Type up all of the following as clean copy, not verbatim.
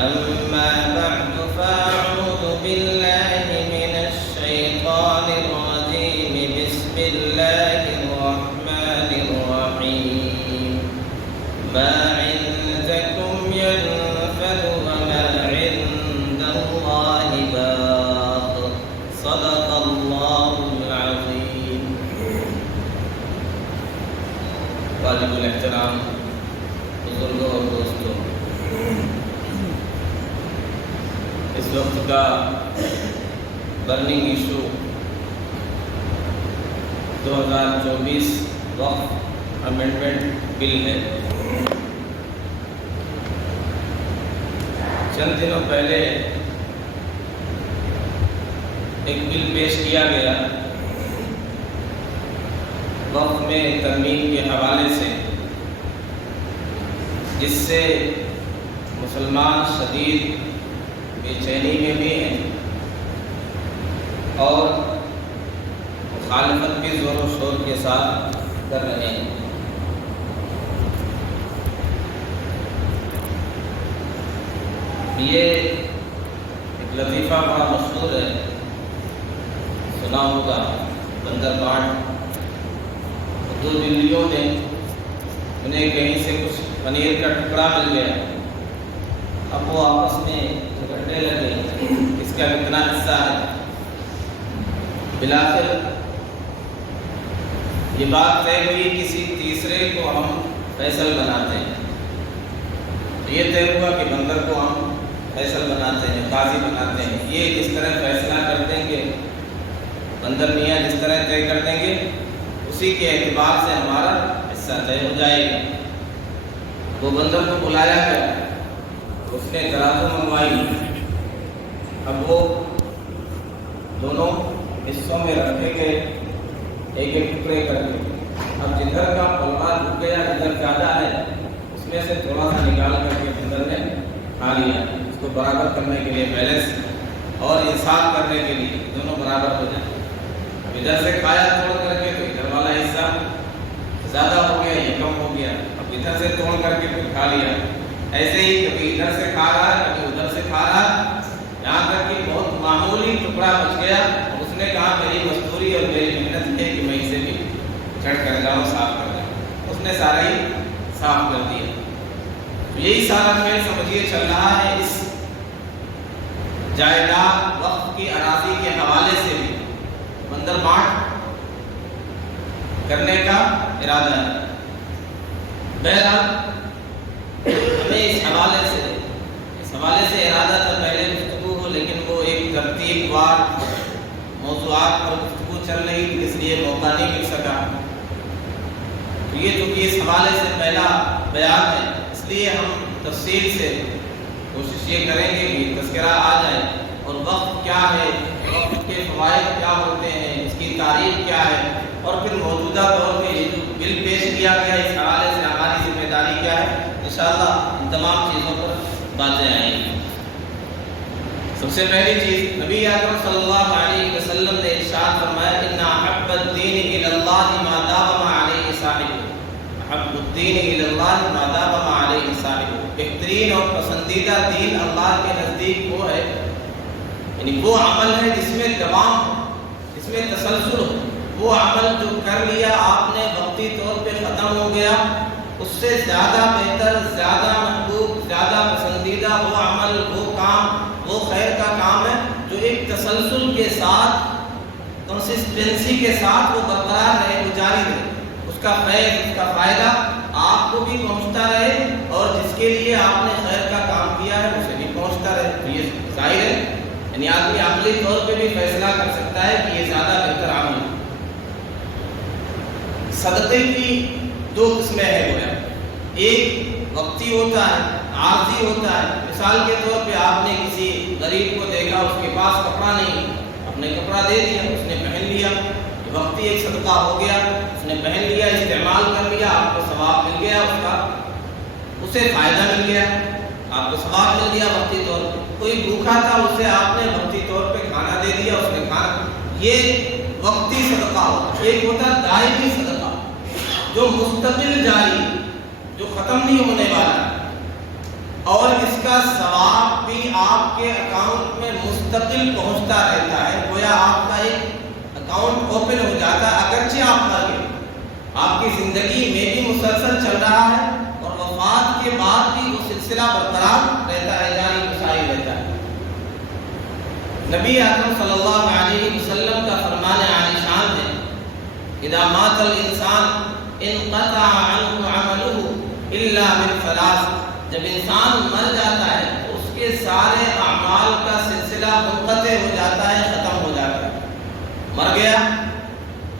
أما بعد فأعوذ بالله من الشيطان الرجيم بسم الله الرحمن الرحيم ما عندكم ينفد وما عند الله باق صدق الله العظيم. واجب الاحترام بزرگوں اور دوستوں، اس وقت کا برننگ ایشو 2024 وقف امینڈمنٹ بل ہے۔ چند دنوں پہلے ایک بل پیش کیا گیا وقف میں ترمیم کے حوالے سے، جس سے مسلمان شدید بے چینی میں بھی ہیں اور مخالفت بھی زور و شور کے ساتھ کر رہے ہیں۔ یہ ایک لطیفہ بڑا مشہور ہے، سنا ہوگا۔ بندر باٹ دو بلیوں نے انہیں کہیں سے کچھ پنیر کا ٹکڑا مل گیا، اب وہ آپس میں جھگڑنے لگے اس کا کتنا حصہ ہے۔ بلاخر یہ بات طے ہوئی کسی تیسرے کو ہم فیصل بناتے ہیں۔ یہ طے ہوا کہ بندر کو ہم فیصل بناتے ہیں، قاضی بناتے ہیں۔ یہ جس طرح فیصلہ کر دیں گے، بندر میاں جس طرح طے کر دیں گے، اسی کے اعتبار سے ہمارا حصہ طے ہو جائے گا۔ وہ بندر کو بلایا گیا، اس نے ترازو منگوائی، اب وہ دونوں حصوں میں رکھے گئے ایک ایک ٹکڑے کر کے۔ اب جدھر کا پلوا رک گیا، جدھر زیادہ ہے، اس میں سے تھوڑا سا نکال کر کے بندر نے کھا لیا، اس کو برابر کرنے کے لیے، بیلنس اور انصاف کرنے کے لیے دونوں برابر ہو جائیں۔ اب ادھر سے کھایا توڑ کر کے تو ادھر والا حصہ زیادہ ہو گیا، یہ کم ہو گیا، اب ادھر سے توڑ کر کے پھر کھا لیا۔ ایسے ہی کبھی ادھر سے کھا رہا ہے، کبھی ادھر سے کھا رہا ہے، یہاں تک کہ بہت معمولی ٹکڑا بچ گیا۔ اس نے کہا میری مزدوری اور میری محنت ہے کہ میں اسے بھی چھٹ کر جاؤں، صاف کر جاؤں۔ اس نے سارا ہی صاف کر دیا۔ یہی سارا کھیل سمجھیے چل رہا ہے اس جائیداد وقف کی اراضی کے حوالے سے بھی بندر بانٹ کرنے کا ارادہ ہے۔ بہرحال ہمیں اس حوالے سے ارادہ تھا پہلے گفتگو ہو، لیکن وہ ایک ترتیب وار موضوعات پر گفتگو چل رہی تھی، اس لیے موقع نہیں مل سکا۔ تو یہ چونکہ اس حوالے سے پہلا بیان ہے، اس لیے ہم تفصیل سے کوشش یہ کریں گے کہ تذکرہ آ جائے، اور وقف کیا ہے، وقف کے فوائد کیا ہوتے ہیں، اس کی تاریخ کیا ہے، اور پھر موجودہ دور میں یہ جو بل پیش کیا گیا اس حوالے سے ہماری ذمہ داری کیا ہے۔ انشاءاللہ ان تمام چیزوں پر باتیں آئیں گی۔ سب سے پہلی چیز، نبی اکرم صلی اللہ علیہ وسلم نے ارشاد فرمایا ان احب الدین الی اللہ ما دام علیہ صاحبہ، احب الدین الی اللہ ما دام علیہ صاحبہ، بہترین اور پسندیدہ دین اللہ کے نزدیک وہ ہے، یعنی وہ عمل ہے جس میں دوام ہو، جس میں تسلسل ہو۔ وہ عمل جو کر لیا آپ نے وقتی طور پہ ختم ہو گیا، اس سے زیادہ بہتر، زیادہ محبوب، زیادہ پسندیدہ وہ عمل، وہ کام، وہ خیر کا کام ہے جو ایک تسلسل کے ساتھ، کنسسٹنسی کے ساتھ وہ برقرار رہے، وہ جاری رہے۔ اس کا فیض، اس کا فائدہ آپ کو بھی پہنچتا رہے، اور جس کے لیے آپ نے خیر کا کام کیا ہے اسے بھی پہنچتا رہے۔ تو یہ ظاہر ہے، یعنی آدمی عملی طور پہ بھی فیصلہ کر سکتا ہے کہ یہ زیادہ بہتر عمل ہے۔ صدقے کی دو قسمیں ہیں گویا، ایک وقتی ہوتا ہے، عارضی ہوتا ہے۔ مثال کے طور پہ آپ نے کسی غریب کو دیکھا، اس کے پاس کپڑا نہیں، آپ نے کپڑا دے دیا، اس نے پہن لیا، وقتی ایک صدقہ ہو گیا، اس نے پہن لیا، استعمال کر لیا، آپ کو ثواب مل گیا، اس کا اسے فائدہ مل گیا، آپ کو ثواب مل گیا وقتی طور پہ۔ کوئی بھوکا تھا، اسے آپ نے وقتی طور پہ کھانا دے دیا، اس نے کھانا، یہ وقتی صدقہ ہوتا ہے۔ ایک ہوتا ہے دائمی صدقہ جو مستقل جاری، جو ختم نہیں ہونے والا، اور اس کا ثواب آپ کے اکاؤنٹ میں مستقل پہنچتا رہتا ہے، گویا آپ کا ایک اکاؤنٹ اوپن ہو جاتا ہے، اگرچہ آپ مر گئے، آپ کی زندگی میں بھی مسلسل چل رہا ہے اور وفات کے بعد بھی وہ سلسلہ برقرار رہتا ہے، جاری مسائل رہتا ہے۔ نبی اکرم صلی اللہ علیہ وسلم کا فرمان عالی شان ہے، اذا مات الانسان انقطع عنه عمله الا من ثلاث، جب انسان مر جاتا ہے تو اس کے سارے اعمال کا سلسلہ منقطع ہو جاتا ہے، ختم ہو جاتا ہے۔ مر گیا،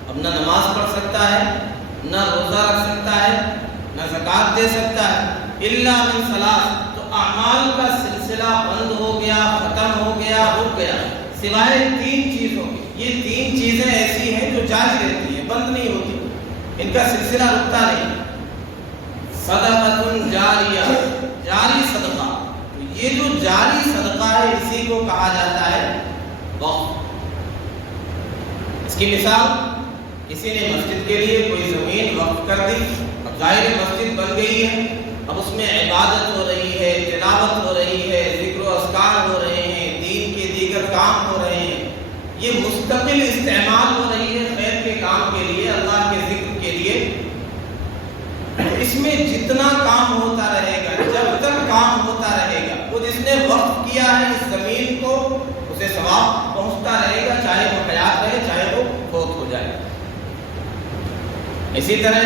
اب نہ نماز پڑھ سکتا ہے، نہ روزہ رکھ سکتا ہے، نہ زکوٰۃ دے سکتا ہے، الا من ثلاث، تو اعمال کا سلسلہ بند ہو گیا، ختم ہو گیا، رک گیا، سوائے 3 چیزوں کے۔ یہ 3 چیزیں ایسی ہیں جو جاری رہتی ہیں، بند نہیں ہوتی، ان کا سلسلہ رکتا نہیں۔ صدقۃ جاریہ، جاری صدقہ، تو یہ جو جاری صدقہ ہے اسی کو کہا جاتا ہے وقف۔ اس کی مثال، کسی نے مسجد کے لیے کوئی زمین وقف کر دی، اب ظاہر مسجد بن گئی ہے، اب اس میں عبادت ہو رہی ہے، تلاوت ہو رہی ہے، ذکر و اذکار ہو رہے ہیں، دین کے دیگر کام ہو رہے ہیں، یہ مستقل استعمال ہو رہی ہے خیر کے کام کے لیے، اللہ کے ذکر کے لیے۔ اس میں جتنا کام ہوتا رہے گا، جب تک کام ہوتا رہے گا، وہ جس نے وقف کیا ہے اس زمین کو، اسے ثواب پہنچتا رہے گا، چاہے وہ حیات رہے، چاہے وہ فوت ہو جائے۔ اسی طرح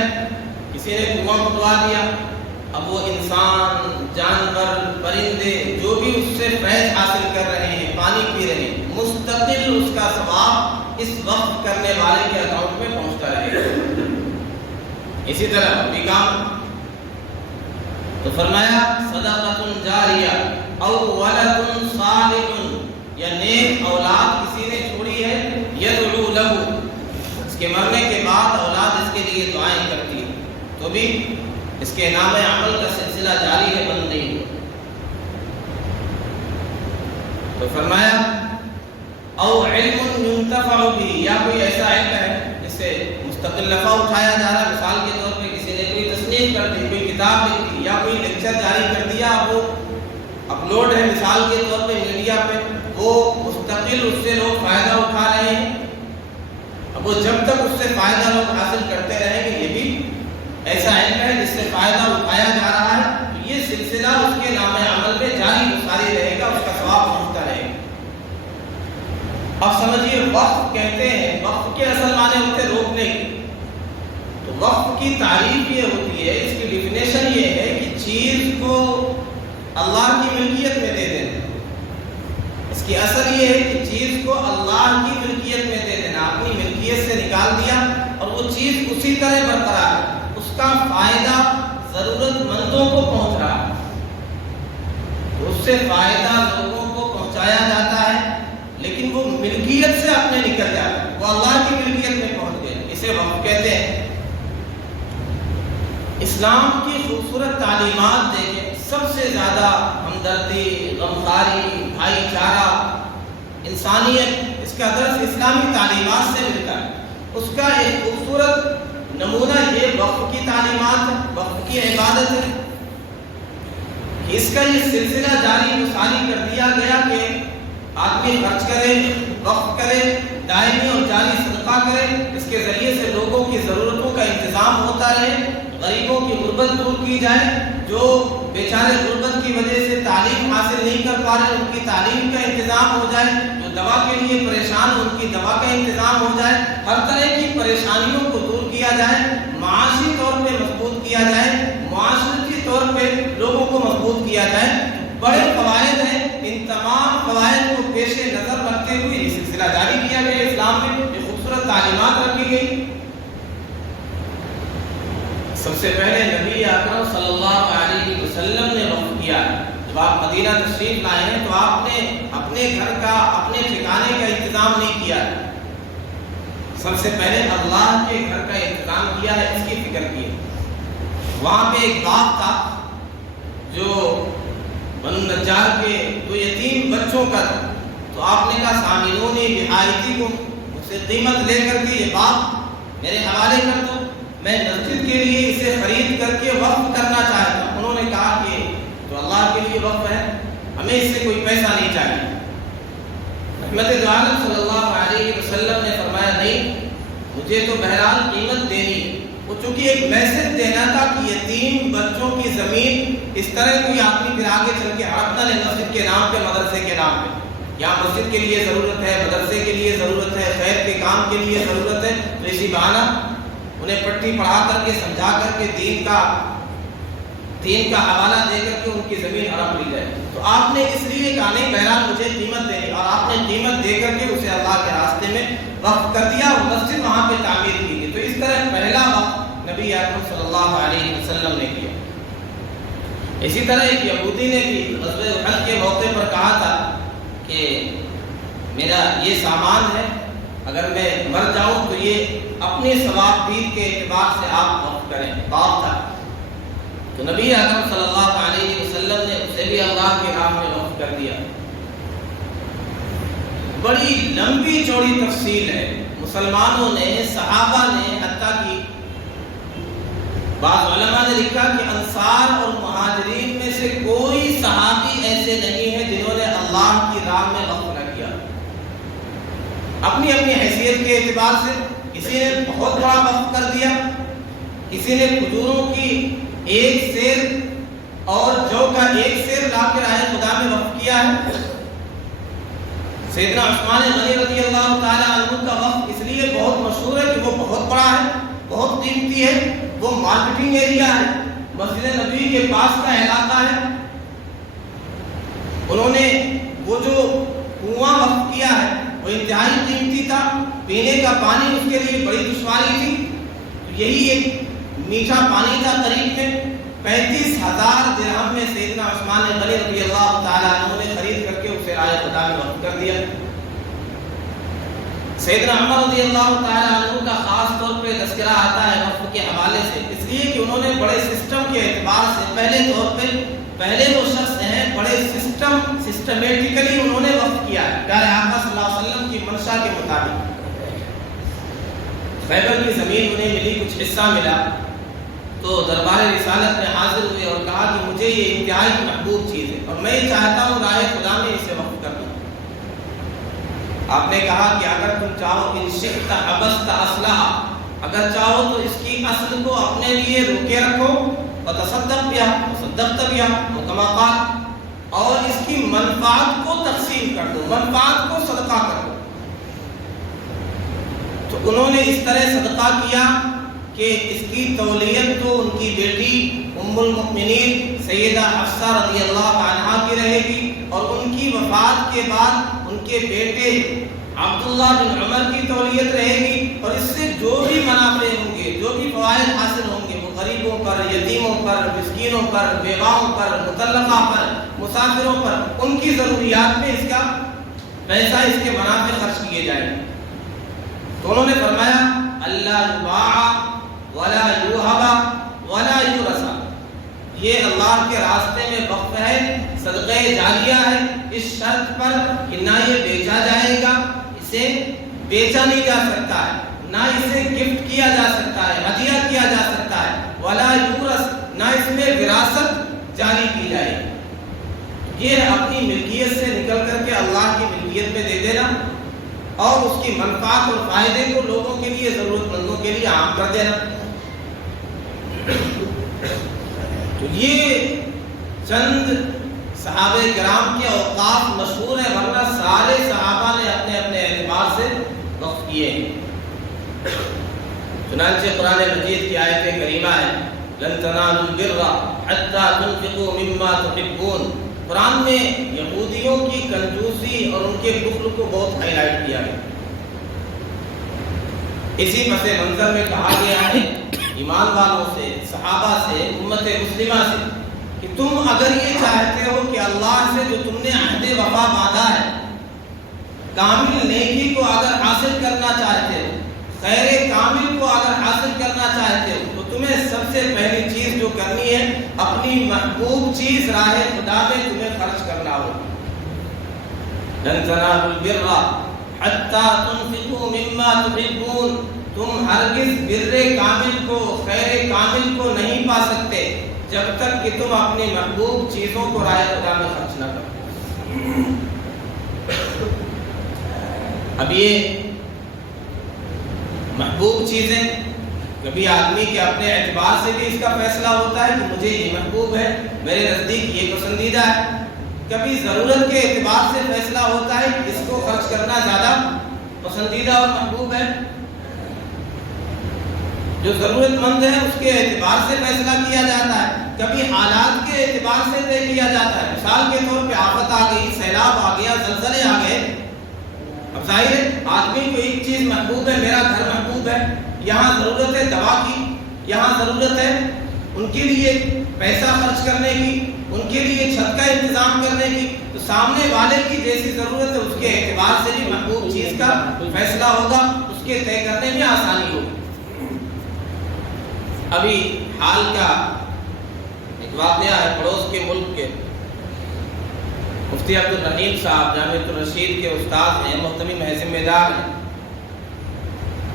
کسی نے کنواں کھدوا دیا، اب وہ انسان، جانور، پرندے جو بھی اس سے فیض حاصل کر رہے ہیں، پانی پی رہے ہیں، مستقل اس کا ثواب اس وقف کرنے والے کے اکاؤنٹ میں پہنچتا رہے گا۔ اسی طرح بھی کام، تو فرمایا صدقۃ جاریہ او ولد صالح، یا نیک اولاد کسی نے چھوڑی ہے، یدعو لہ، اس کے مرنے کے بعد اولاد اس کے لیے دعائیں کرتی ہے، تو بھی اس کے نام عمل کا سلسلہ جاری ہے، بند نہیں ہوا۔ تو فرمایا او علم ينتفع به، یا کوئی ایسا علم ہے جس سے مستقل نفع اٹھایا جا رہا ہے، مثال کے طور پہ کسی نے کوئی تصنیف کر دی، کوئی کتاب لکھ دی، یا کوئی لیکچر جاری کر دیا، اب وہ اپلوڈ ہے مثال کے طور پہ میڈیا پہ، وہ مستقل اس سے لوگ فائدہ اٹھا رہے ہیں، اب وہ جب تک اس سے فائدہ لوگ حاصل کرتے رہیں گے، یہ بھی ایسا علم ہے جس سے فائدہ اٹھایا جا رہا ہے، تو یہ سلسلہ اس کے نام عمل میں جاری مساری رہے گا، اس کا ثواب پہنچتا رہے گا۔ اب سمجھیے وقف کہتے ہیں، وقف کے اصل معنی ہوتے ہیں روکنے کی، تو وقف کی تعریف یہ ہوتی ہے، اس کی ڈیفینیشن یہ ہے کہ چیز کو اللہ کی ملکیت میں دے دینا۔ اس کی اثر یہ ہے کہ چیز کو اللہ کی ملکیت میں دے دینا، اپنی ملکیت سے نکال دیا اور وہ چیز اسی طرح برقرار ہے، اس کا فائدہ ضرورت مندوں کو پہنچ رہا ہے، اس سے فائدہ لوگوں کو پہنچایا جاتا ہے، لیکن وہ ملکیت سے اپنے نکل جاتا ہے، وہ اللہ کی ملکیت میں پہنچ گیا، اسے وقف کہتے ہیں۔ اسلام کی خوبصورت تعلیمات دیکھیں، سب سے زیادہ ہمدردی، غمخواری، بھائی چارہ، انسانیت، اس کا درس اسلامی تعلیمات سے ملتا ہے۔ اس کا ایک خوبصورت نمونہ یہ وقف کی تعلیمات ہے، وقف کی عبادت ہے، کہ اس کا یہ سلسلہ جاری مساری کر دیا گیا کہ آدمی خرچ کرے، وقف کرے، دائمی اور جاری صدقہ کرے، اس کے ذریعے سے لوگوں کی ضرورتوں کا انتظام ہوتا رہے، غریبوں کی غربت دور کی جائے، جو بیچارے غربت کی وجہ سے تعلیم حاصل نہیں کر پا رہے ان کی تعلیم کا انتظام ہو جائے، جو دوا کے لیے پریشان ان کی دوا کا انتظام ہو جائے، ہر طرح کی پریشانیوں کو دور کیا جائے، معاشی طور پہ مضبوط کیا جائے، معاشرتی طور پہ لوگوں کو مضبوط کیا جائے، بڑے فوائد ہیں۔ ان تمام فوائد کو پیش نظر رکھتے ہوئے یہ سلسلہ جاری کیا گیا، اسلام میں یہ خوبصورت تعلیمات رکھی گئی۔ سب سے پہلے نبی اکرم صلی اللہ علیہ وسلم نے وقف کیا۔ جب آپ مدینہ تشریف لائے ہیں تو آپ نے اپنے گھر کا، اپنے ٹھکانے کا انتظام نہیں کیا، سب سے پہلے اللہ کے گھر کا انتظام کیا ہے، اس کی فکر کی ہے۔ وہاں پہ ایک باغ تھا جو بنو نجار کے دو یتیم بچوں کا تھا، تو آپ نے کہا سامعین بحایتی کو مجھ سے قیمت لے کر کے یہ باغ میرے حوالے کر دو، میں مسجد کے لیے اسے خرید کر کے وقف کرنا چاہتا ہوں۔ انہوں نے کہا کہ تو اللہ کے لیے وقف ہے، ہمیں اس سے کوئی پیسہ نہیں چاہیے۔ رحمت دو عالم صلی اللہ علیہ وسلم نے فرمایا نہیں، مجھے تو بہرحال قیمت دینی، وہ چونکہ ایک میسج دینا تھا کہ یتیم بچوں کی زمین اس طرح کوئی آدمی پھر آگے چل کے ہڑپ نہ لے مسجد کے نام پہ، مدرسے کے نام پہ۔ یہاں مسجد کے لیے ضرورت ہے، مدرسے کے لیے ضرورت ہے، خیر کے کام کے لیے ضرورت ہے، تو اسی بہانہ انہیں پٹی پڑھا کر کے سمجھا کر کے دین کا حوالہ دے کر کے ان کی زمین ہڑپ لی جائے۔ تو آپ نے اس لیے کہا نہیں بہرحال مجھے قیمت دینی، اور آپ نے قیمت دے کر کے اسے اللہ کے راستے میں وقف کر دیا، اور مسجد وہاں پہ تعمیر کی گئی۔ تو اس طرح پہلا وقف نبی اکرم صلی اللہ علیہ وسلم نے کیا۔ اسی طرح ایک یہودی نے بھی غزوہ احد کے موقع پر کہا تھا کہ میرا یہ سامان ہے، اگر میں مر جاؤں تو یہ اپنے ثواب دید کے اعتبار سے آپ وقف کریں، باب تھا۔ تو نبی اکرم صلی اللہ علیہ وسلم نے اسے بھی اللہ کے راہ میں وقف کر دیا۔ بڑی لمبی چوڑی تفصیل ہے، مسلمانوں نے، صحابہ نے، حتیٰ کہ بعض علماء نے لکھا کہ انصار اور مہاجرین میں سے کوئی صحابی ایسے نہیں ہیں جنہوں نے اللہ کی راہ میں وقف نہ کیا، اپنی اپنی حیثیت کے اعتبار سے۔ کسی نے بہت بڑا وقف کر دیا، کسی نے کھجوروں کی ایک سیر اور جو کا ایک سیر لا کے راہ خدا میں وقف کیا ہے۔ سیدنا عثمان غنی رضی اللہ تعالی عنہ کا وقف اس لیے بہت مشہور ہے کہ وہ بہت بڑا ہے، بہت قیمتی ہے، وہ مارکیٹنگ ایریا ہے، مسجد نبوی کے پاس کا علاقہ ہے۔ انہوں نے وہ جو کنواں وقف کیا ہے وہ انتہائی قیمتی تھا، پینے کا پانی اس کے لیے بڑی دشواری تھی، یہی ایک میٹھا پانی تھا۔ قریب میں 35,000 درہم میں سیدنا عثمان غنی رضی اللہ تعالی عنہ نے خرید کر کے اسے راہ خدا میں وقف کر دیا۔ سیدنا عمر رضی اللہ تعالی عنہ کا خاص طور پہ تذکرہ آتا ہے وقف کے حوالے سے، اس لیے کہ انہوں نے بڑے سسٹم کے اعتبار سے پہلے وہ شخص ہیں، بڑے سسٹمیٹیکلی انہوں نے وقف کیا ہے پیارے آقا صلی اللہ علیہ وسلم کی منشا کے مطابق۔ خیبر کی زمین انہیں ملی، کچھ حصہ ملا، تو دربار رسالت میں حاضر ہوئے اور کہا کہ مجھے یہ انتہائی محبوب چیز ہے اور میں یہ چاہتا ہوں راہ خدا میں اسے وقف کر دوں۔ آپ نے کہا کہ اگر تم چاہو ان شئت حبست اصلها، اگر چاہو تو اس کی اصل کو اپنے لیے روکے رکھو، وتصدق بها، تصدقت بها، وكما قال، اور اس کی منفعت کو تقسیم کر دو، منفعت کو صدقہ کر دو۔ تو انہوں نے اس طرح صدقہ کیا کہ اس کی تولیت تو ان کی بیٹی ام المؤمنین سیدہ حفصہ رضی اللہ عنہا کی رہے گی، اور ان کی وفات کے بعد ان کے بیٹے عبداللہ بن عمر کی تولیت رہے گی، اور اس سے جو بھی منافع ہوں گے، جو بھی فوائد حاصل ہوں گے، وہ غریبوں پر، یتیموں پر، مسکینوں پر، بیواؤں پر، مطلقہ پر، مسافروں پر، ان کی ضروریات میں اس کا پیسہ، اس کے منافع خرچ کیے جائیں۔ تو انہوں نے فرمایا اللہ یباع ولا یوہب ولا یورث، یہ اللہ کے راستے میں وقف ہے، صدقہ جاریہ ہے، اس شرط پر کہ نہ یہ بیچا جائے گا، اسے بیچا نہیں جا سکتا ہے، نہ اسے گفٹ کیا جا سکتا ہے، ہدیہ کیا جا سکتا ہے، ولا یورث، نہ اس میں وراثت جاری کی جائے گی۔ یہ اپنی ملکیت سے نکل کر کے اللہ کی ملکیت میں دے دینا، اور اس کی منفعت اور فائدے کو لوگوں کے لیے، ضرورت مندوں کے لیے عام کر دینا۔ تو یہ چند صحابہ کرام کے اوقاف مشہور ہیں، ورنہ سارے صحابہ نے اپنے اپنے اعتبار سے وقف کیے ہیں۔ چنانچہ قرآن مجید کی آیت کریمہ ہے لن تنالوا البر حتى تنفقوا مما تحبون، قرآن میں یہودیوں کی کنجوسی اور ان کے بخل کو بہت ہائی لائٹ کیا گیا۔ اسی پس منظر میں کہا گیا ہے ایمان والوں سے، صحابہ سے، امت مسلمہ سے کہ تم اگر یہ چاہتے ہو کہ اللہ سے جو تم نے عہد وفا باندھا ہے، کامل نیکی کو اگر حاصل کرنا چاہتے ہو، خیر کامل کو اگر حاصل کرنا چاہتے ہو، تو تمہیں سب سے پہلی چیز جو کرنی ہے اپنی محبوب چیز راہ خدا میں تمہیں خرچ کرنا ہوگا۔ لن تنالوا البر حتى تنفقوا مما تحبون، تم ہرگز بر کامل کو، خیر کامل کو نہیں پا سکتے جب تک کہ تم اپنی محبوب چیزوں کو راہ خدا میں خرچ نہ کرو۔ اب یہ محبوب چیزیں کبھی آدمی کے اپنے اعتبار سے بھی اس کا فیصلہ ہوتا ہے کہ مجھے یہ محبوب ہے، میرے نزدیک یہ پسندیدہ ہے، کبھی ضرورت کے اعتبار سے فیصلہ ہوتا ہے کہ اس کو خرچ کرنا زیادہ پسندیدہ اور محبوب ہے۔ جو ضرورت مند ہے اس کے اعتبار سے فیصلہ کیا جاتا ہے، کبھی حالات کے اعتبار سے طے کیا جاتا ہے۔ مثال کے طور پہ آفت آ گئی، سیلاب آ گیا، زلزلے آ گئے، اب ظاہر ہے آدمی کو ایک چیز محبوب ہے، میرا گھر محبوب ہے، یہاں ضرورت ہے دوا کی، یہاں ضرورت ہے ان کے لیے پیسہ خرچ کرنے کی، ان کے لیے چھت کا انتظام کرنے کی، تو سامنے والے کی جیسی ضرورت ہے اس کے اعتبار سے بھی محبوب چیز کا فیصلہ ہوگا، اس کے طے کرنے میں آسانی ہوگی۔ ابھی حال کا ایک واقعہ ہے، پڑوس کے ملک کے مفتی عبدالرحیم صاحب جامعۃ الرشید کے استاد ہیں، محتمم ہیں، ذمہ دار ہیں،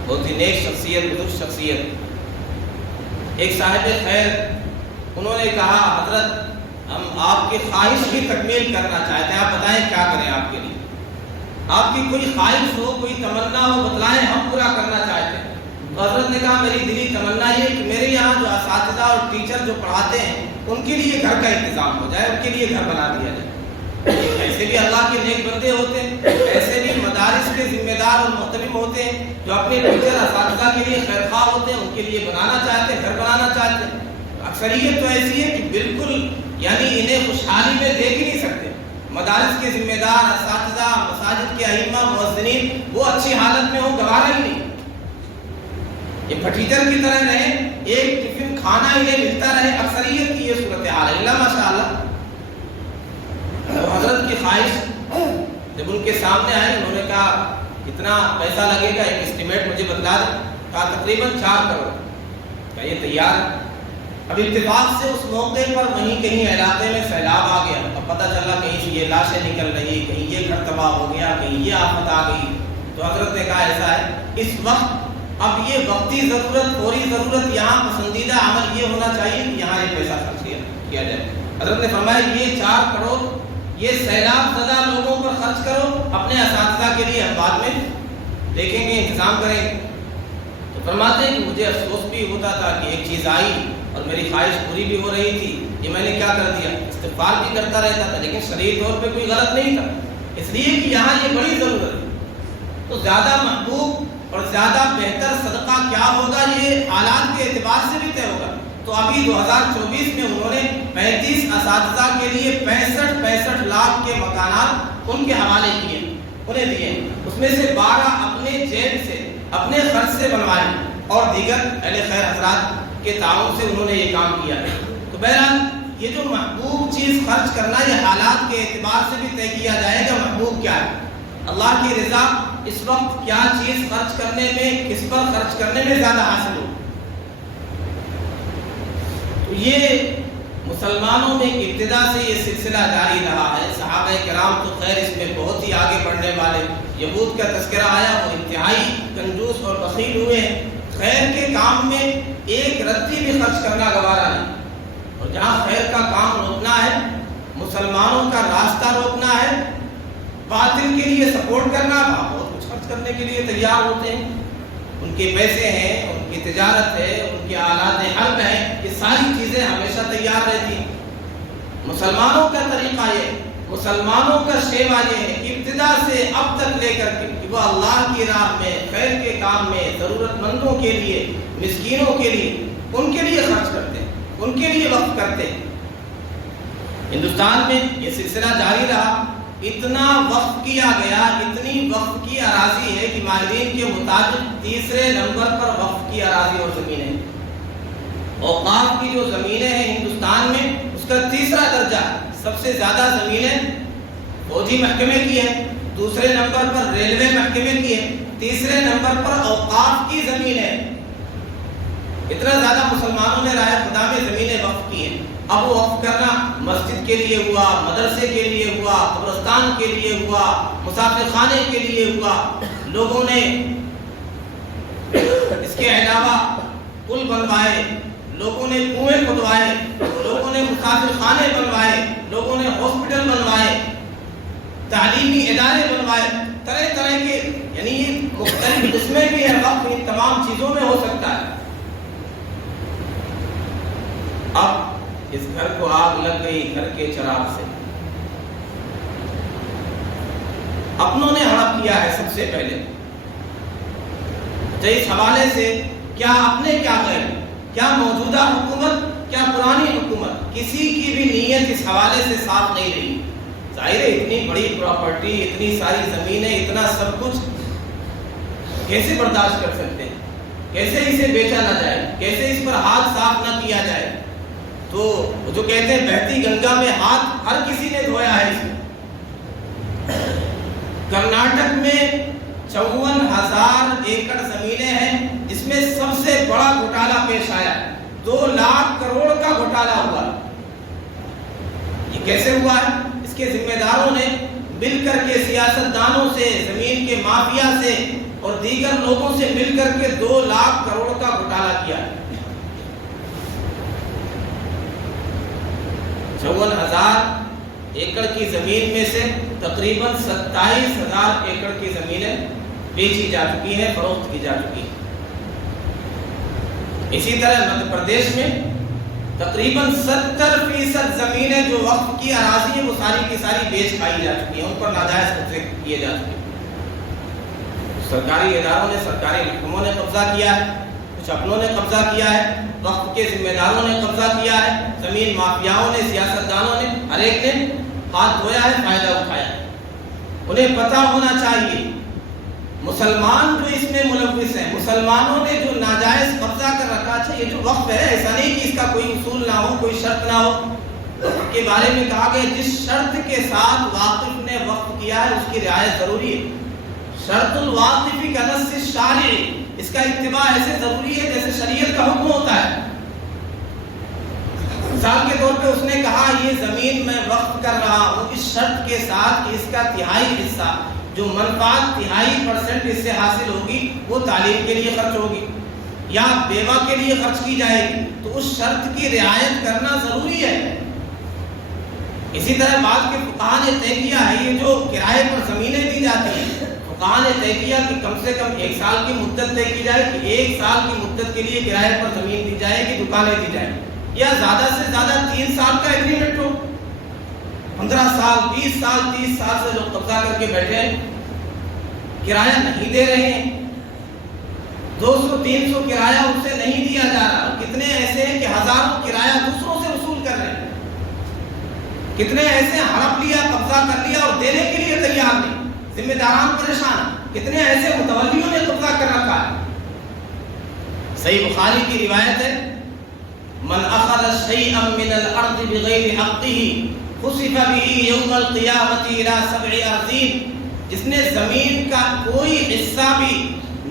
بہت ہی نیک شخصیت، بزرگ شخصیت، ایک صاحب خیر، انہوں نے کہا حضرت ہم آپ کی خواہش کی تکمیل کرنا چاہتے ہیں، آپ بتائیں کیا کریں آپ کے لیے، آپ کی کوئی خواہش ہو، کوئی تمنا ہو بتلائیں، ہم پورا کرنا چاہتے ہیں۔ تو حضرت نے کہا میری دلی تمنا یہ کہ میرے یہاں جو اساتذہ اور ٹیچر جو پڑھاتے ہیں ان کے لیے گھر کا انتظام ہو جائے، ان کے لیے گھر بنا دیا جائے۔ ایسے بھی اللہ کے نیک بندے ہوتے ہیں، ایسے بھی مدارس کے ذمہ دار اور محتمم ہوتے ہیں جو اپنے ٹیچر اساتذہ کے لیے خیر خواہ ہوتے ہیں، ان کے لیے بنانا چاہتے ہیں، گھر بنانا چاہتے ہیں۔ اکثریت تو ایسی ہے کہ بالکل یعنی انہیں خوشحالی میں دیکھ ہی نہیں سکتے۔ مدارس کے ذمہ دار، اساتذہ، مساجد کے ائمہ، مؤذنین، وہ اچھی حالت میں ہو، گوارا ہی نہیں، یہ پھٹیچر کی طرح رہے، ایک ٹفن کھانا انہیں ملتا رہے، اکثریت کی یہ صورتحال ہے۔ اللہ ماشاءاللہ حضرت کی خواہش جب ان کے سامنے آئی، انہوں نے کہا کتنا پیسہ لگے گا، ایک اسٹیمیٹ مجھے بتلا دیں۔ کہا تقریباً 4 کروڑ۔ کہا یہ تیار ہے۔ اب اتفاق سے اس موقع پر وہیں کہیں علاقے میں سیلاب آ گیا، اب پتہ چلا کہیں سے یہ لاشیں نکل رہی، کہیں یہ گھر تباہ ہو گیا، کہیں یہ آفت آ گئی۔ تو حضرت نے کہا ایسا ہے، اس وقت اب یہ وقتی ضرورت، فوری ضرورت، یہاں پسندیدہ عمل یہ ہونا چاہیے کہ یہاں یہ پیسہ خرچ کیا جائے۔ حضرت نے فرمایا یہ 4 کروڑ یہ سیلاب زدہ لوگوں پر خرچ کرو، اپنے اساتذہ کے لیے ہم بعد میں دیکھیں گے، انتظام کریں گے۔ تو فرماتے ہیں کہ مجھے افسوس بھی ہوتا تھا کہ ایک چیز آئی اور میری خواہش پوری بھی ہو رہی تھی، یہ میں نے کیا کر دیا، استغفار بھی کرتا رہتا تھا، لیکن شرعی طور پہ کوئی غلط نہیں تھا، اس لیے کہ یہاں یہ بڑی ضرورت ہے۔ تو زیادہ محبوب اور زیادہ بہتر صدقہ کیا ہوگا، یہ حالات کے اعتبار سے بھی طے ہوگا۔ تو ابھی 2024 میں انہوں نے 35 اساتذہ کے لیے 65 لاکھ کے مکانات ان کے حوالے کیے، انہیں دیے، اس میں سے 12 اپنے جیب سے، اپنے خرچ سے بنوائے، اور دیگر اہل خیر حضرات کے تعاون سے انہوں نے یہ کام کیا۔ تو بہرحال یہ جو محبوب چیز خرچ کرنا، یہ حالات کے اعتبار سے بھی طے کیا جائے گا محبوب کیا ہے۔ اللہ کی رضا اس وقت کیا چیز خرچ کرنے میں، کس پر خرچ کرنے میں زیادہ حاصل ہو۔ تو یہ مسلمانوں میں ابتدا سے یہ سلسلہ جاری رہا ہے۔ صحابہ کرام تو خیر اس میں بہت ہی آگے بڑھنے والے، یہود کا تذکرہ آیا، وہ انتہائی کنجوس اور بخیل ہوئے ہیں، خیر کے کام میں ایک رتی بھی خرچ کرنا گوارا نہیں، اور جہاں خیر کا کام روکنا ہے، مسلمانوں کا راستہ روکنا ہے، باطل کے لیے سپورٹ کرنا، وہاں بہت کچھ خرچ کرنے کے لیے تیار ہوتے ہیں، ان کے پیسے ہیں، ان کی تجارت ہے، ان کے آلات حرب ہیں، یہ ساری چیزیں ہمیشہ تیار رہتی ہیں۔ مسلمانوں کا طریقہ یہ، مسلمانوں کا شیوا یہ ہے، ابتدا سے اب تک لے کر کے کہ وہ اللہ کی راہ میں، خیر کے کام میں، ضرورت مندوں کے لیے، مسکینوں کے لیے، ان کے لیے خرچ کرتے ہیں، ان کے لیے وقف کرتے ہیں۔ ہندوستان میں یہ سلسلہ جاری رہا، اتنا وقف کیا گیا، اتنی وقف کی اراضی ہے کہ ماہرین کے مطابق 3 نمبر پر وقف کی اراضی اور زمینیں، اوقاف کی جو زمینیں ہیں ہندوستان میں، اس کا 3 درجہ، سب سے زیادہ زمینیں فوجی محکمے کی ہیں، 2 نمبر پر ریلوے محکمے کی ہیں، 3 نمبر پر اوقاف کی زمینیں۔ اتنا زیادہ مسلمانوں نے رائے خدا میں زمینیں وقف کی ہیں۔ اب وہ وقف کرنا مسجد کے لیے ہوا، مدرسے کے لیے ہوا، قبرستان کے لیے ہوا، مسافر خانے کے لیے ہوا، لوگوں نے اس کے علاوہ پل بنوائے، لوگوں نے کنویں کھدوائے، لوگوں نے مسافر خانے بنوائے، لوگوں نے ہاسپٹل بنوائے، تعلیمی ادارے بنوائے، طرح طرح کے یعنی یہ مختلف قسمیں بھی ہیں وقف ان تمام چیزوں میں ہو سکتا ہے. اب اس گھر کو آگ لگ گئی گھر کے چراغ سے، اپنوں نے ہڑپ کیا ہے سب سے پہلے. تو اس حوالے سے کیا اپنے کیا غیر، کیا موجودہ حکومت کیا پرانی حکومت، کسی کی بھی نیت اس حوالے سے صاف نہیں رہی. ظاہر ہے اتنی بڑی پراپرٹی، اتنی ساری زمینیں، اتنا سب کچھ کیسے برداشت کر سکتے ہیں؟ کیسے اسے بیچا نہ جائے، کیسے اس پر ہاتھ صاف نہ کیا جائے؟ تو جو کہتے ہیں بہتی گنگا میں ہاتھ ہر کسی نے دھویا ہے. اس میں کرناٹک میں 54,000 ایکڑ زمینیں ہیں جس میں سب سے بڑا گھوٹالا پیش آیا، 2 لاکھ کروڑ کا گھوٹالا ہوا. یہ کیسے ہوا ہے؟ اس کے ذمہ داروں نے مل کر کے سیاست دانوں سے، زمین کے مافیا سے اور دیگر لوگوں سے مل کر کے 2 لاکھ کروڑ کا گھوٹالا کیا. 54,000 ایکڑ کی زمین میں سے تقریباً 27,000 ایکڑ کی زمینیں بیچی جا چکی ہیں، فروخت کی جا چکی ہیں. اسی طرح مدھیہ پردیش میں تقریباً 70% زمینیں جو وقف کی اراضی ہیں وہ ساری کی ساری بیچ کھائی جا چکی ہیں، ان پر ناجائز قبضے کیے جا چکے ہیں. سرکاری اداروں نے، سرکاری محکموں نے قبضہ کیا ہے، کچھ اپنوں نے قبضہ کیا ہے، وقف کے ذمہ داروں نے قبضہ کیا ہے، زمین مافیاؤں نے، سیاست دانوں نے، ہر ایک نے ہاتھ دھویا ہے، فائدہ اٹھایا ہے. انہیں پتہ ہونا چاہیے مسلمان جو اس میں ملوث ہیں، مسلمانوں نے جو ناجائز قبضہ کر رکھا ہے، یہ جو وقف ہے ایسا نہیں کہ اس کا کوئی اصول نہ ہو، کوئی شرط نہ ہو. وقف کے بارے میں کہا گیا جس شرط کے ساتھ واقف نے وقف کیا ہے اس کی رعایت ضروری ہے. شرط الواقف کنص الشارع، اس کا اتباع ایسے ضروری ہے جیسے شریعت کا حکم ہوتا ہے. مثال کے طور پہ اس نے کہا یہ زمین میں وقف کر رہا ہوں اس شرط کے ساتھ کہ اس کا تہائی حصہ جو منفعت 3.5% اس سے حاصل ہوگی وہ تعلیم کے لیے خرچ ہوگی یا بیوہ کے لیے خرچ کی جائے گی، تو اس شرط کی رعایت کرنا ضروری ہے. اسی طرح بعض کے فقہاء نے طے کیا ہے یہ جو کرائے پر زمینیں دی جاتی ہیں، فقہاء نے طے کیا کہ کم سے کم 1 سال کی مدت طے کی جائے کہ 1 سال کی مدت کے لیے کرائے پر زمین دی جائے گی، دکانیں دی جائیں، یا زیادہ سے زیادہ 3 سال کا ایگریمنٹ ہو. 15 سال 20 سال 30 سال سے جو قبضہ کر کے بیٹھے ہیں، کرایہ نہیں دے رہے ہیں، 200-300 کرایہ ان سے نہیں دیا جا رہا. کتنے ایسے ہیں کہ ہزاروں کرایہ دوسروں سے وصول کر رہے ہیں، کتنے ایسے ہڑپ لیا، قبضہ کر لیا اور دینے کے لیے تیار نہیں، ذمہ داران پریشان، کتنے ایسے متولیوں نے قبضہ کر رکھا ہے. صحیح بخاری کی روایت ہے من اخذ شيئا من الارض بغیر حقه خسف به يوم القيامه الى 7 ارضين، جس نے زمین کا کوئی حصہ بھی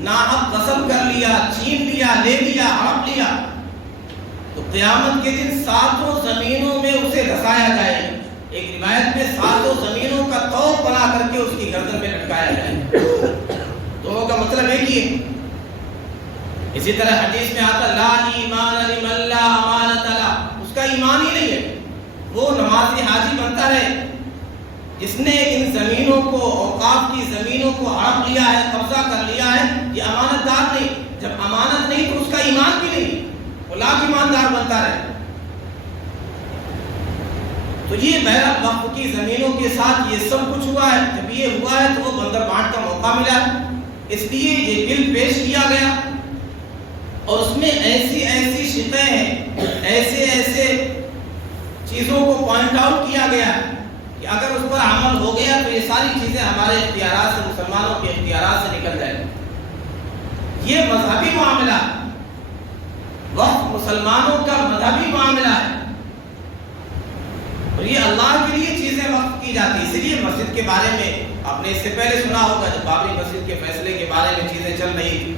ناحق غصب کر لیا، چھین لیا، لے لیا، ہڑپ لیا، تو قیامت کے دن 7 زمینوں میں اسے دھسایا جائے. ایک روایت میں 7 زمینوں کا طوق بنا کر کے اس کی گردن میں لٹکایا جائے. دونوں کا مطلب ایک ہی ہے. اسی طرح حدیث میں آتا لا ایمان لمن لا امانت له، اس کا ایمان ہی نہیں ہے، وہ نمازی حاجی بنتا ہے جس نے ان زمینوں کو، اوقاف کی زمینوں کو ہڑپ لیا ہے، قبضہ کر لیا ہے، یہ امانت دار نہیں. جب امانت نہیں تو اس کا ایمان بھی نہیں، وہ لاکھ ایماندار بنتا رہے. تو یہ بہرحال وقف کی زمینوں کے ساتھ یہ سب کچھ ہوا ہے. جب یہ ہوا ہے تو وہ بندر بانٹ کا موقع ملا ہے، اس لیے یہ بل پیش کیا گیا اور اس میں ایسی ایسی شقیں ہیں، ایسے ایسے چیزوں کو پوائنٹ آؤٹ کیا گیا کہ اگر اس پر عمل ہو گیا تو یہ ساری چیزیں ہمارے اختیارات سے، مسلمانوں کے اختیارات سے نکل جائیں. یہ مذہبی معاملہ، وقف مسلمانوں کا مذہبی معاملہ ہے اور یہ اللہ کے لیے چیزیں وقف کی جاتی. اسی لیے مسجد کے بارے میں آپ نے اس سے پہلے سنا ہوگا جب بابری مسجد کے فیصلے کے بارے میں چیزیں چل رہی تھی،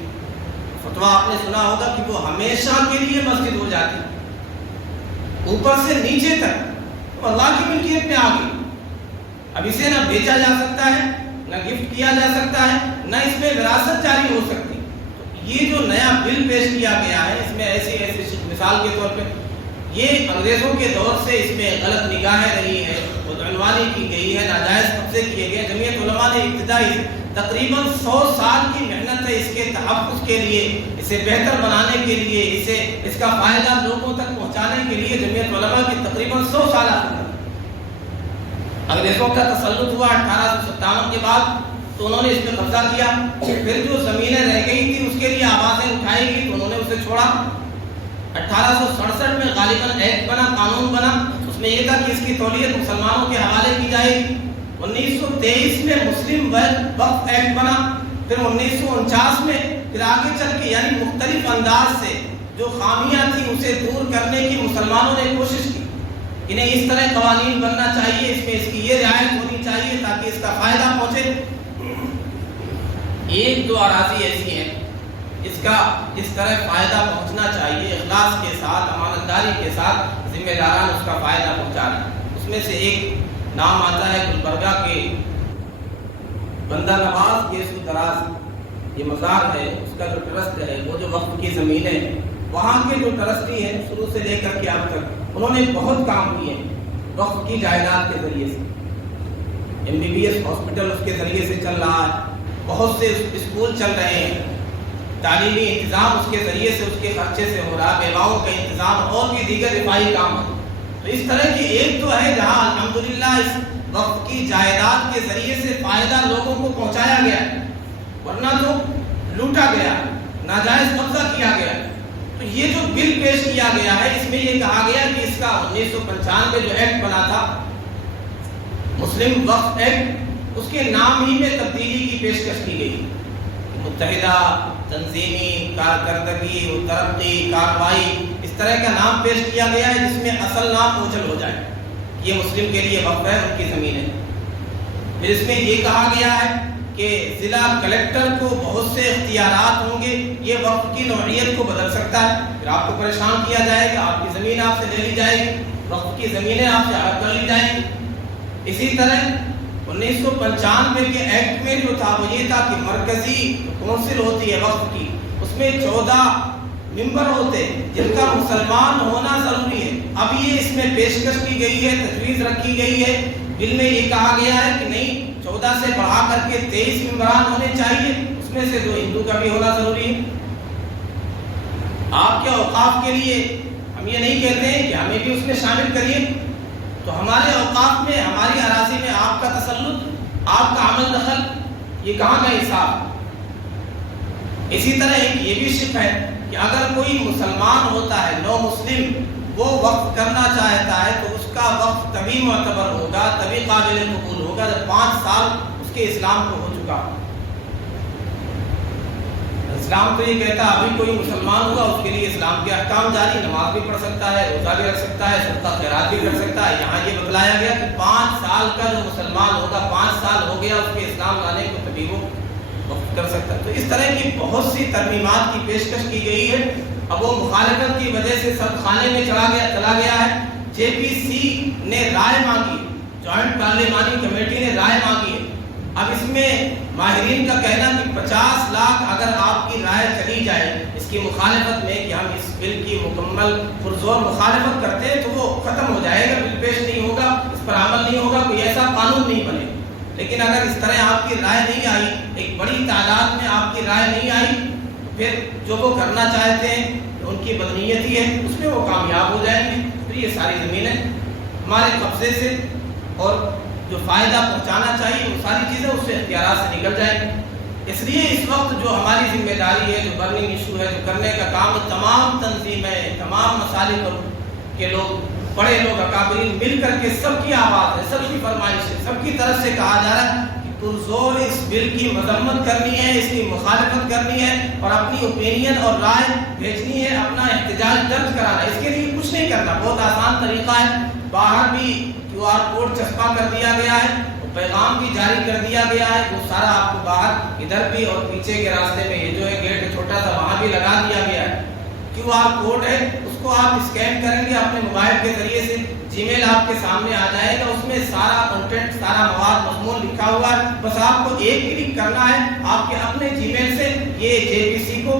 فتویٰ آپ نے سنا ہوگا کہ وہ ہمیشہ کے لیے مسجد ہو جاتی، اوپر سے نیچے تک اللہ کی ملکیت میں آ گئی. اب اسے نہ بیچا جا سکتا ہے، نہ گفٹ کیا جا سکتا ہے، نہ اس میں وراثت جاری ہو سکتی. تو یہ جو نیا بل پیش کیا گیا ہے اس میں ایسی ایسی مثال کے طور پہ یہ انگریزوں کے دور سے اس میں غلط نگاہیں رہی ہیں، بدعنوانی کی گئی ہے، ناجائز قبضے کیے گئے. جمعیت علماء نے ابتدائی تقریباً 100 سال کی محنت ہے اس کے تحفظ کے لیے، اسے بہتر بنانے کے لیے، اس کا فائدہ لوگوں تک پہنچانے کے لیے جمعیت علماء کی تقریباً 100 سال انگریزوں کا تسلط ہوا 1857 کے بعد، تو انہوں نے اس پہ قبضہ کیا، پھر جو زمینیں رہ گئی تھی اس کے لیے آوازیں اٹھائی گئی تو انہوں نے اسے چھوڑا۔ 1867 میں غالباً ایکٹ بنا، قانون بنا، اس میں یہ تھا کہ اس کی تولیت مسلمانوں کے حوالے کی جائے گی۔ 1923 میں مسلم وقف ایکٹ بنا، پھر 1949 میں پھر آگے چل کے یعنی مختلف انداز سے جو خامیاں تھیں اسے دور کرنے کی مسلمانوں نے کوشش کی، انہیں اس طرح قوانین بننا چاہیے، اس میں اس کی یہ رعایت ہونی چاہیے تاکہ اس کا فائدہ پہنچے۔ ایک دو اراضی ایسی ہیں جس کا اس طرح فائدہ پہنچنا چاہیے، اخلاص کے ساتھ، امانت داری کے ساتھ ذمہ داران اس کا فائدہ پہنچا رہے ہیں۔ اس میں سے ایک نام آتا ہے گلبرگہ کے بندہ نواز یسوع دراز، یہ مزار ہے، اس کا جو ٹرسٹ ہے، وہ جو وقف کی زمین ہے، وہاں کے جو ٹرسٹی ہیں شروع سے لے کر کے اب تک انہوں نے بہت کام کیے وقف کی جائیداد کے ذریعے سے۔ MBBS ہاسپٹل اس کے ذریعے سے چل رہا ہے، بہت سے اسکول چل رہے ہیں، تعلیمی انتظام اس کے ذریعے سے، اس کے خرچے سے ہو رہا ہے، بیواؤں کا انتظام اور بھی دیگر رفاہی کام ہے۔ تو اس طرح کی ایک تو ہے جہاں الحمدللہ اس وقف کی جائیداد کے ذریعے سے فائدہ لوگوں کو پہنچایا گیا، ورنہ تو لوٹا گیا، ناجائز قبضہ کیا گیا۔ تو یہ جو بل پیش کیا گیا ہے اس میں یہ کہا گیا کہ اس کا 1995 جو ایکٹ بنا تھا مسلم وقف ایکٹ، اس کے نام ہی میں تبدیلی کی پیشکش کی گئی، متحدہ تنظیمی کارکردگی و ترقی کارروائی، اس طرح کا نام پیش کیا گیا ہے جس میں اصل نام اوجھل ہو جائے، یہ مسلم کے لیے وقف ہے، ان کی زمین ہے۔ پھر اس میں یہ کہا گیا ہے کہ ضلع کلیکٹر کو بہت سے اختیارات ہوں گے، یہ وقف کی نوعیت کو بدل سکتا ہے، پھر آپ کو پریشان کیا جائے گا، آپ کی زمین آپ سے لے لی جائے گی، وقف کی زمینیں آپ سے الگ کر لی جائیں گی۔ اسی طرح 1995 کے ایکٹ میں جو تھا وہ یہ تھا کہ مرکزی کونسل ہوتی ہے وقف کی، اس میں 14 ممبر ہوتے جن کا مسلمان ہونا ضروری ہے۔ اب یہ اس میں پیشکش کی گئی ہے، تجویز رکھی گئی ہے، بل میں یہ کہا گیا ہے کہ نہیں 14 سے بڑھا کر کے 23 ممبران ہونے چاہیے، اس میں سے 2 ہندو کا بھی ہونا ضروری ہے۔ آپ کے اوقاف کے لیے ہم یہ نہیں کہتے ہیں کہ ہمیں بھی اس میں شامل کریے، تو ہمارے اوقاف میں، ہماری اراضی میں آپ کا تسلط، آپ کا عمل دخل، یہ کہاں کا حساب؟ اسی طرح ایک یہ بھی شک ہے کہ اگر کوئی مسلمان ہوتا ہے، نو مسلم، وہ وقف کرنا چاہتا ہے تو اس کا وقف تبھی معتبر ہوگا، تبھی قابل قبول ہوگا جب 5 سال اس کے اسلام کو ہو چکا۔ اسلام تو یہ کہتا ہے ابھی کوئی مسلمان ہوگا اس کے لیے اسلام کے احکام جاری، نماز بھی پڑھ سکتا ہے، روزہ بھی رکھ سکتا ہے، صدقہ خیرات بھی کر سکتا ہے۔ یہاں یہ بتلایا گیا کہ 5 سال کا جو مسلمان ہوگا، 5 سال ہو گیا اس کے اسلام لانے کو، تبھی وہ وقف کر سکتا ہے۔ تو اس طرح کی بہت سی ترمیمات کی پیشکش کی گئی ہے۔ اب وہ مخالفت کی وجہ سے سب خانے میں چلا گیا ہے۔ JPC نے رائے مانگی، جوائنٹ پارلیمانی کمیٹی نے رائے مانگی ہے۔ اب اس میں ماہرین کا کہنا کہ 50 لاکھ اگر آپ کی رائے چلی جائے اس کی مخالفت میں کہ ہم اس بل کی مکمل پرزور مخالفت کرتے ہیں تو وہ ختم ہو جائے گا، بل پیش نہیں ہوگا، اس پر عمل نہیں ہوگا، کوئی ایسا قانون نہیں بنے۔ لیکن اگر اس طرح آپ کی رائے نہیں آئی، ایک بڑی تعداد میں آپ کی رائے نہیں آئی، تو پھر جو وہ کرنا چاہتے ہیں ان کی بدنیتی ہے، اس میں وہ کامیاب ہو جائیں گے۔ پھر یہ ساری زمینیں ہمارے قبضے سے اور جو فائدہ پہنچانا چاہیے وہ ساری چیزیں اس سے اختیارات سے نکل جائیں گی۔ اس لیے اس وقت جو ہماری ذمہ داری ہے، جو برننگ ایشو ہے، جو کرنے کا کام، تمام تنظیمیں، تمام مسالک کے لوگ، بڑے لوگ، اکابرین مل کر کے سب کی آواز ہے، سب کی فرمائش ہے، سب کی طرف سے کہا جا رہا ہے کہ پرزور اس بل کی مذمت کرنی ہے، اس کی مخالفت کرنی ہے اور اپنی اوپینین اور رائے بھیجنی ہے، اپنا احتجاج درج کرانا ہے۔ اس کے لیے کچھ نہیں کرنا، بہت آسان طریقہ ہے۔ باہر بھی QR کوڈ چسپاں کر دیا گیا ہے، پیغام بھی جاری کر دیا گیا ہے، وہ سارا آپ کو باہر ادھر بھی اور پیچھے کے راستے میں یہ جو ہے گیٹ چھوٹا سا وہاں بھی لگا دیا گیا ہے۔ QR کوڈ ہے، اس کو آپ اسکین کریں گے اپنے موبائل کے ذریعے سے، جی میل آپ کے سامنے آ جائے گا، اس میں سارا کنٹینٹ، سارا مواد مضمون لکھا ہوا ہے، بس آپ کو ایک کلک کرنا ہے، آپ کے اپنے جی میل سے یہ JPC کو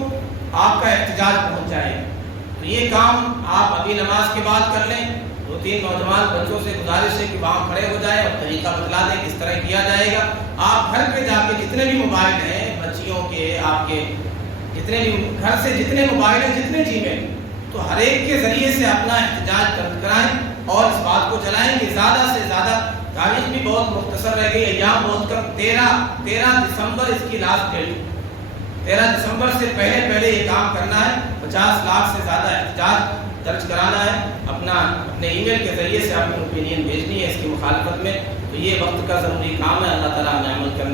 آپ کا احتجاج پہنچ جائے گا۔ تو یہ کام آپ ابھی نماز کے بعد کر لیں۔ 2-3 نوجوان بچوں سے گزارش ہے کہ وہاں کھڑے ہو جائیں اور طریقہ بتلا دیں کس طرح کیا جائے گا۔ آپ گھر پہ جا کے جتنے بھی موبائل ہیں بچیوں کے، آپ کے جتنے بھی گھر سے جتنے موبائل ہیں، جتنے جی میل، تو ہر ایک کے ذریعے سے اپنا احتجاج کرائیں اور اس بات کو چلائیں کہ زیادہ سے زیادہ، تاریخ بھی بہت مختصر رہ گئی، ایام بہت کم، 13 دسمبر اس کی لاسٹ ڈیٹ، 13 دسمبر سے پہلے یہ کام کرنا ہے، 50 لاکھ سے زیادہ احتجاج درج کرانا ہے، اپنے ای میل کے ذریعے سے اپنی اوپینین بھیجنی ہے اس کی مخالفت میں. تو یہ وقت کا ضروری کام ہے. اللہ تعالیٰ ہمیں عمل کرنے